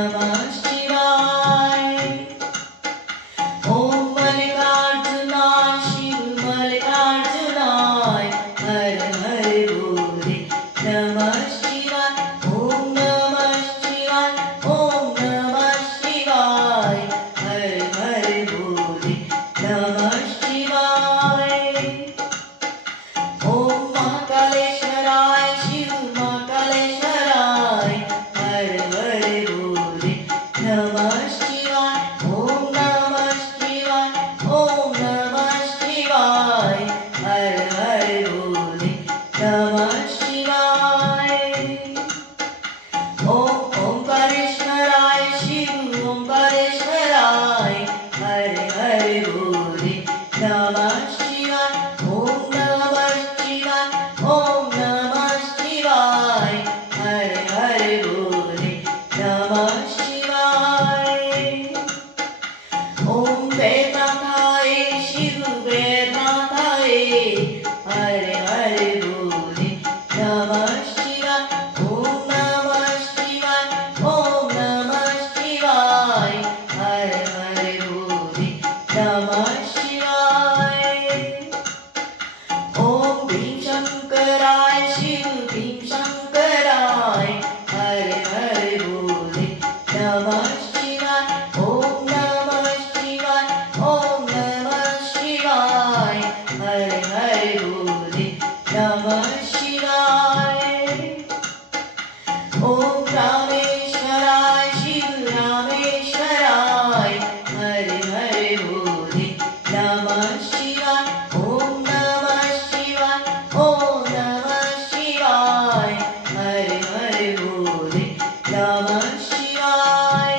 नमः शिवाय। ओम मल्लिकार्जुना शिव मल्लिकार्जुनाय हर हर बोले नमः शिवाय। ओम नमः शिवाय ओम नमः शिवाय हर हर बोले नमः शिवाय। ओम महाकालेश्वराय शिव महाकालेश्वराय हर हर बोले नमः शिवाय। ओम नमः शिवाय ओम नमः शिवाय हर हर बोले नमः शिवाय। ओम ओंकारेश्वराय शिव ओंकारेश्वराय हर हर बोले नमः शिवाय। ओम नमः शिवाय ओम नमः शिवाय हर हर बोले नमः शिवाय। ओम वेदनाथाय शिव वेदनाथाय हर हर बोले नमः शिवाय। ओम नमः शिवाय ओम नमः शिवाय हर हर बोले नमः शिवाय। ओम भीम शंकराय शिव भीम शंकराय हर हर बोले नमः शिवाय। ओम नमः शिवाय ओम नमः शिवाय हर हर बोले नमः शिवाय। ओम रामेश्वराय शिव रामेश्वराय हर हर बोले नमः शिवाय। ओम नमः शिवाय ओम नमः शिवाय हर हर बोले नमः शिवाय।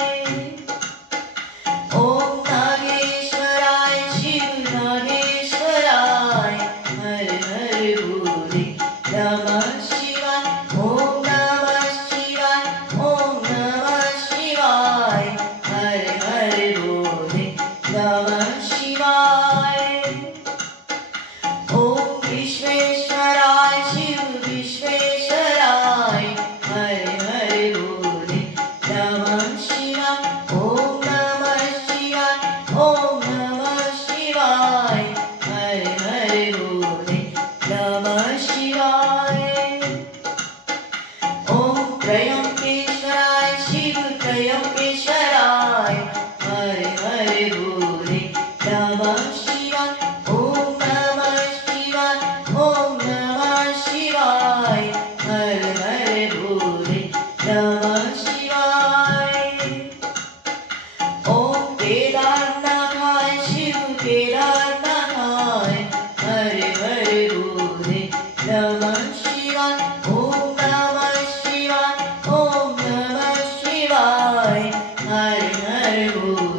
ओम नागेश्वराय शिव नागेश्वराय हर हर बोले नमः शिवाय। ओम नमः शिवाय ओम नमः शिवाय हर हर बोले नमः शिवाय। ओम विश्वेश्वराय शिव विश्वेश्वराय हर हर बोले नमः शिवाय। ओम नमः शिवाय ओम नमः शिवाय हर हर बोले नमः शिवाय। ओम त्रयंकेश्वराय शिव त्रयंकेश्वराय हर हर बोले नमः शिवाय। ओम नमः शिवाय ओम नमः शिवाय हर हर बोले नमः शिवाय। ओम केदारनाथाय शिव केदारनाथाय हर हर बोले नमः शिवाय। ओम नमः शिवाय ओम नमः शिवाय हर हर बोले